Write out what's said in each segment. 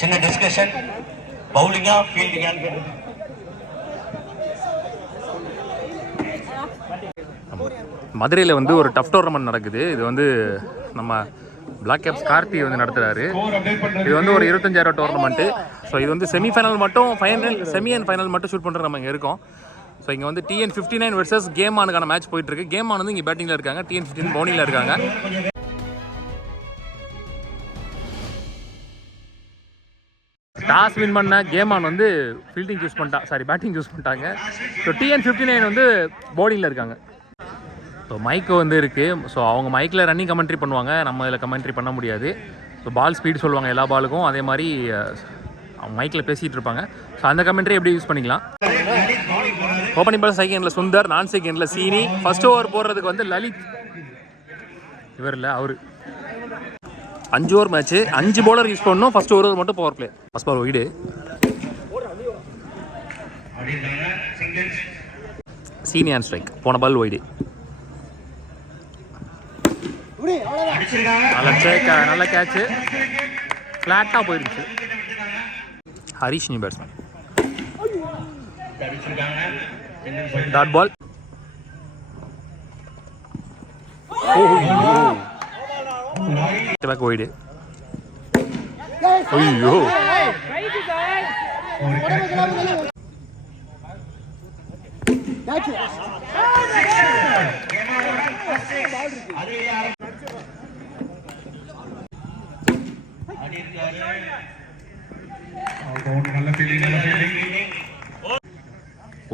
சின்ன டிஸ்கஷன், பவுலிங்கா ஃபீல்டிங்கான்னு கேட்டு. மதுரையில் வந்து ஒரு டஃப் டோர்னமெண்ட் நடக்குது. இது வந்து நம்ம பிளாக் கேப்ஸ் கார்த்தி வந்து நடத்துகிறாரு. இது வந்து ஒரு 25,000 டோர்னமெண்ட்டு. ஸோ இது வந்து செமிஃபைனல் மட்டும், ஃபைனல், செமி அண்ட் ஃபைனல் மட்டும் ஷூட் பண்ணுற நம்ம இங்கே இருக்கோம். ஸோ இங்கே வந்து TN59 வெர்சஸ் கேம் ஆனுக்கான மேட்ச் போயிட்டுருக்கு. கேம் ஆன் வந்து இங்கே பேட்டிங்கில் இருக்காங்க, TN15 பவுலிங்கில் இருக்காங்க. டாஸ் வின் பண்ண கேம் ஆன் வந்து ஃபீல்டிங் சூஸ் பேட்டிங் சூஸ் பண்ணிட்டாங்க. ஸோ TN59 வந்து பவுலிங்கில் இருக்காங்க. ஸோ மைக்கு வந்து இருக்குது. ஸோ அவங்க மைக்கில் ரன்னிங் கமெண்ட்ரி பண்ணுவாங்க, நம்ம இதில் கமெண்ட்ரி பண்ண முடியாது. ஸோ பால் ஸ்பீட் சொல்லுவாங்க எல்லா பாலுக்கும், அதே மாதிரி அவங்க மைக்கில் பேசிகிட்டு இருப்பாங்க. ஸோ அந்த கமெண்ட்ரி எப்படி யூஸ் பண்ணிக்கலாம். ஓப்பனிங் பால் செகண்டில் சுந்தர், நான் செகண்டில் சீனி. ஃபர்ஸ்ட் ஓவர் போடுறதுக்கு வந்து லலித், இவர் இல்லை அவர். 5 ஓவர் மேட்ச்சு, 5 பவுலர் யூஸ் பண்ணணும். ஃபர்ஸ்ட் ஓவர் மட்டும் power play. First ball wide, Seeni and strike. போன பால் ஒய்டு. நல்ல கேட்ச், ஃப்ளாட்டாக போயிருச்சு. ஹரிஷ் நீ batsman. Dot ball. Back wide. ஐயோ,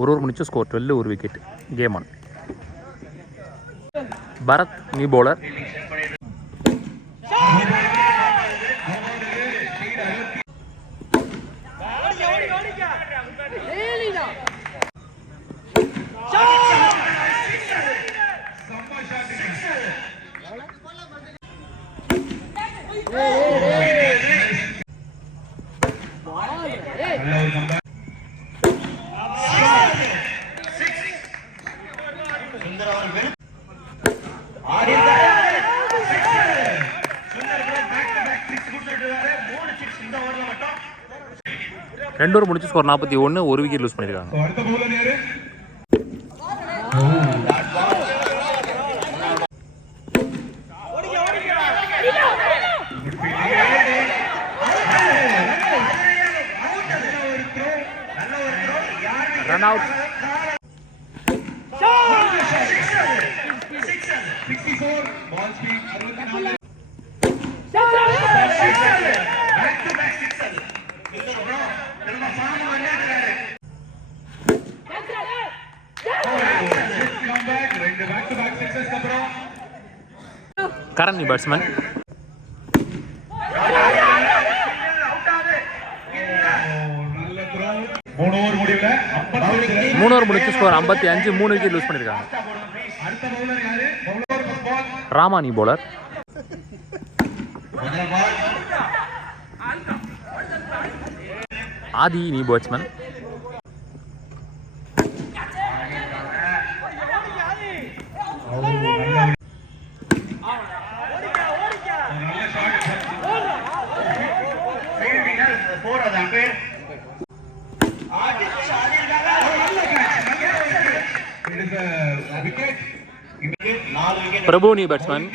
ஒரு முடிச்சு ஸ்கோர் 12, ஒரு wicket. Game on. Bharath new bowler. ரெண்டு ஓவர் முடிச்சு ஸ்கோர் 41, ஒரு விக்கெட் லூஸ் பண்ணியிருக்காங்க. Run out. Karan batsman. 3 over முடிச்சு ஸ்கோர் 55, 3 விக்கெட் லூஸ் பண்ணியிருக்காங்க. ராமா நீ பவுலர். ஆதி நீ பேட்ஸ்மேன். பிரபு நீ பேட்ஸ்மேன்.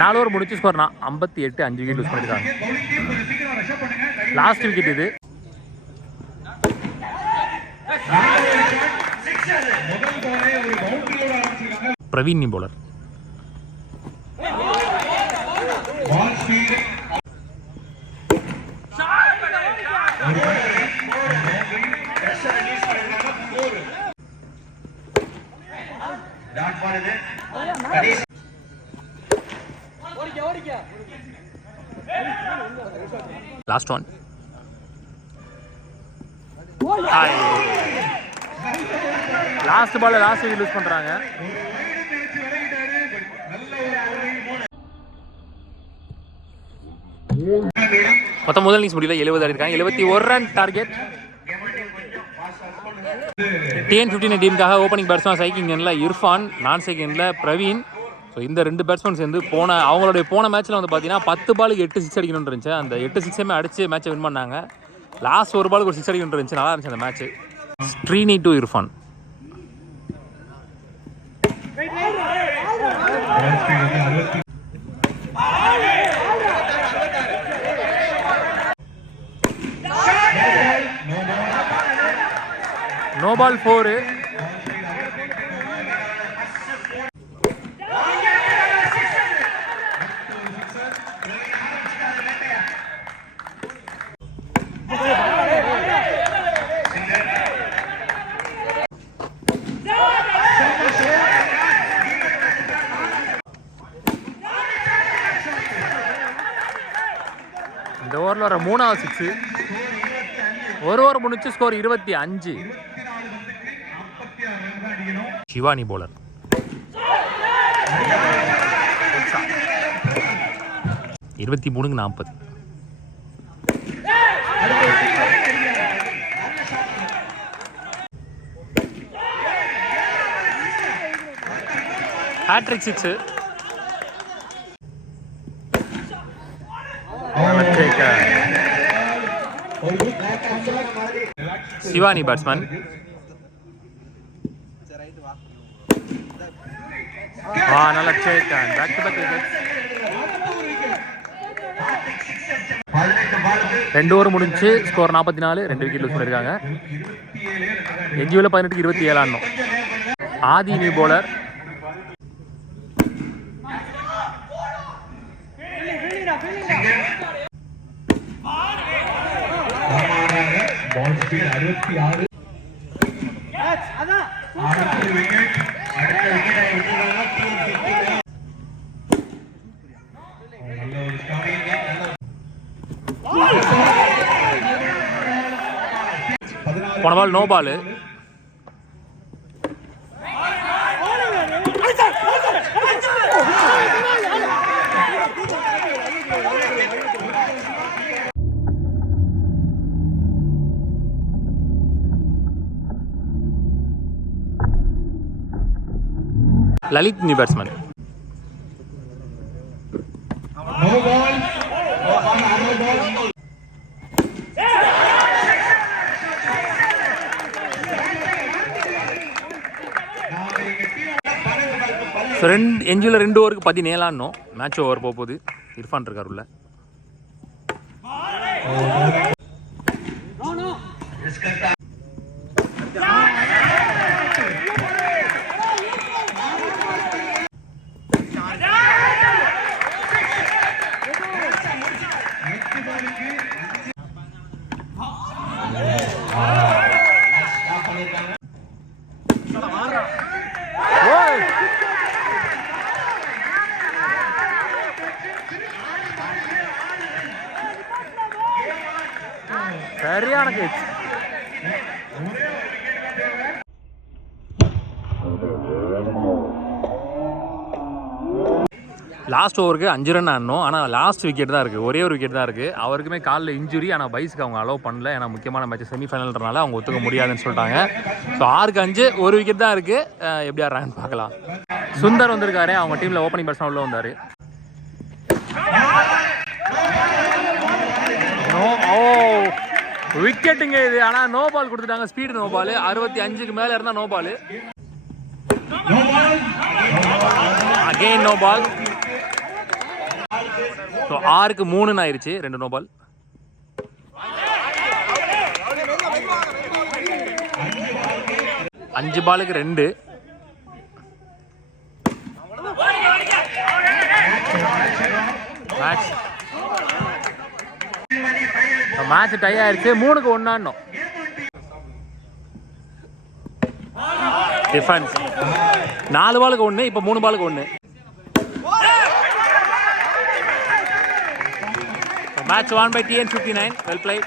நாலு ஓவர் முடிச்சு ஸ்கோர் 58, 5 விக்கெட் லூஸ் பண்ணிருக்காங்க. லாஸ்ட் விக்கெட் இது. பிரவீன் நீ bowler. Last one. Last ball last wicket loose பண்றாங்க. மொத்தம் முதல் இன்னிங்ஸ் முடியல 70 அடிக்காங்க. 71 ரன் டார்கெட். TN15 டீமுக்காக ஓப்பனிங் பேட்ஸ்மேன் செகண்ட்ல இர்ஃபான், நான் செகண்ட்ல பிரவீன். ஸோ இந்த 2 பேட்ஸ்மேன் சேர்ந்து அவங்களுடைய போன மேட்ச்சில் வந்து பார்த்தீங்கன்னா 10 பாலுக்கு 8 சிக்ஸ் அடிக்கணும்னு இருந்துச்சு. அந்த 8 சிக்ஸுமே அடித்து மேட்சை வின் பண்ணாங்க. லாஸ்ட் ஒரு பாலுக்கு ஒரு 6 அடிக்கணும்னு இருந்துச்சு. நல்லா இருந்துச்சு அந்த match. Srini to Irfan. No ball 4. இந்த ஓவரில் வர 3வது 6. ஒரு ஓவர் முடிச்சு ஸ்கோர் 25. சிவானி போலர். இருபத்தி 40. ஹேட்ரிக் 6. சிவானி பேட்ஸ்மேன். நல்ல சேக். Back to back wicket. 2 over முடிஞ்சு ஸ்கோர் 44. 2 விக்கெட் லூஸ் பண்ணியிருக்காங்க. எஞ்சியூல 18க்கு 27 ஆடணும். Aadhi new bowler. Ball speed 66. அடுத்த விக்கெட் போன ball no ball. Lalit new batsman. எஞ்சியில் 2 ஓவருக்கு 17 ஆடணும். மேட்ச் ஓவர் போகுது. இர்ஃபான் இருக்கார் உள்ள. சரியான கேட்ச். லாஸ்ட் ஓவருக்கு 5 ரன் ஆடணும். ஆனால் லாஸ்ட் விக்கெட் தான் இருக்குது. ஒரே ஒரு விக்கெட் தான் இருக்குது. அவருக்குமே காலில் இன்ஜுரி. ஆனால் பைஸ்க்கு அவங்க அலோவ் பண்ணல. ஏன்னா முக்கியமான மேட்ச் செமிஃபைனல்ன்றனால அவங்க ஒத்துக்க முடியாதுன்னு சொல்லிட்டாங்க. ஸோ 6க்கு 5 ஒரு விக்கெட் தான் இருக்குது. எப்படி ஆடுறாங்கன்னு பார்க்கலாம். சுந்தர் வந்திருக்காரு. அவங்க டீமில் ஓப்பனிங் பேட்ஸ்மேன் உள்ள வந்தார். விக்கெட்டுங்க இது. ஆனால் நோ பால் கொடுத்துட்டாங்க. Speed no ball. 65க்கு மேலே இருந்தால் no ball. Again no ball. So 6க்கு 3 ஆயிடுச்சு. 2 நோ பால். அஞ்சு பாலுக்கு 2. மேட்ச் டை ஆயிடுச்சு. 3க்கு 1 ஆடணும். டிஃபென்ஸ் 4 பாலுக்கு 1. இப்போ 3 பாலுக்கு 1. Match won by TN59. Well played.